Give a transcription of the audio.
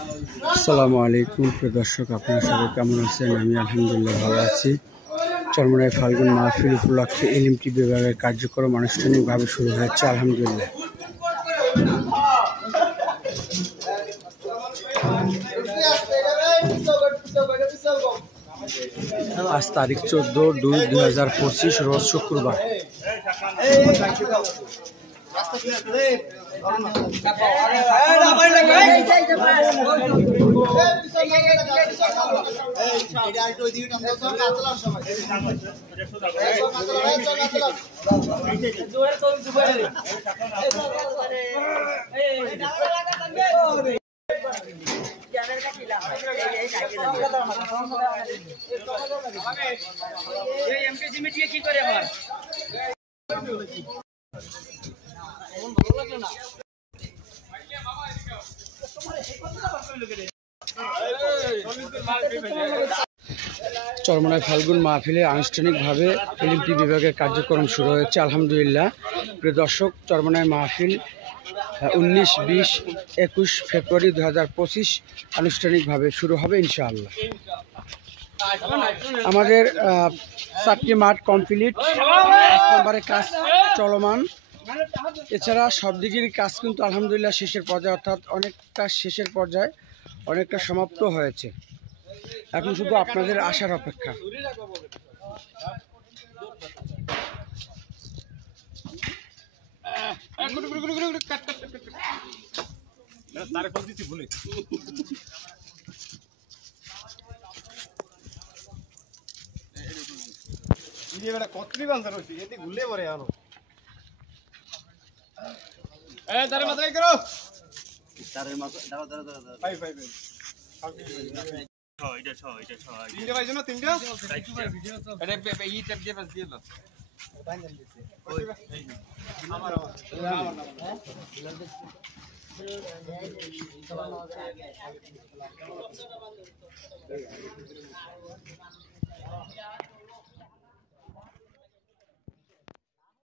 আসসালামু আলাইকুম প্রিয় দর্শক, আপনারা সবাই কেমন আছেন? আমি আলহামদুলিল্লাহ ভালো আছি। চরমনাই ফাল্গুন মাহফিল উপলক্ষে এলএমটি বিভাগের কার্যক্রম আনুষ্ঠানিকভাবে শুরু হয়েছে আলহামদুলিল্লাহ। আজ তারিখ 14/2/2025 রোজ শুক্রবার। চরমনাই ফাল্গুন মাহফিলে আনুষ্ঠানিকভাবে এলএমটি বিভাগের কার্যক্রম শুরু হয়েছে আলহামদুলিল্লাহ। প্রিয় দর্শক, চরমনাই মাহফিল 19, 20, 21 ফেব্রুয়ারি 2025 আনুষ্ঠানিকভাবে শুরু হবে ইনশাআল্লাহ। আমাদের 4টি মাঠ কমপ্লিট, 5 নম্বরের কাজ চলমান। এছাড়া সব দিকের কাজ কিন্তু আলহামদুলিল্লাহ শেষের পর্যায়ে, অর্থাৎ অনেকটা শেষের পর্যায়ে, অনেকটা সমাপ্ত হয়েছে। এখন শুধু আপনাদের আসার অপেক্ষা। কতনি বাজার হইছে এতে ঘুরলে পরে আনো তারে মাথায় করো তারে মাথা দাও ভাই এটা ছ তিনটা ভাই জানো তিনটা এটা এই ট্যাপ দিয়ে বাস দিয়ে দাও আমার